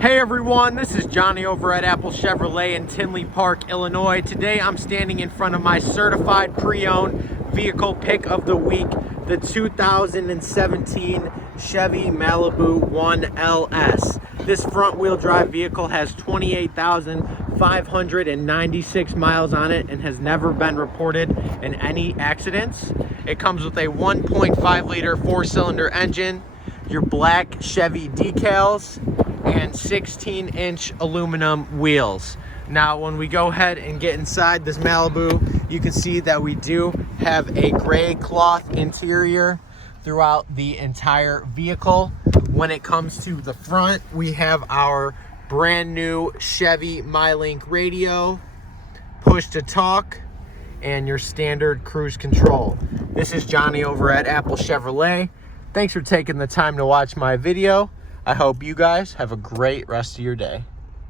Hey everyone, this is Johnny over at Apple Chevrolet in Tinley Park, Illinois. Today I'm standing in front of my certified pre-owned vehicle pick of the week, the 2017 Chevy Malibu 1LS. This front-wheel drive vehicle has 28,596 miles on it and has never been reported in any accidents. It comes with a 1.5 liter 4-cylinder engine, your black Chevy decals, and 16-inch aluminum wheels. Now when we go ahead and get inside this Malibu, you can see that we do have a gray cloth interior throughout the entire vehicle. When it comes to the front, we have our brand new Chevy MyLink radio, push to talk, and your standard cruise control. This is Johnny over at Apple Chevrolet. Thanks for taking the time to watch my video. I hope you guys have a great rest of your day.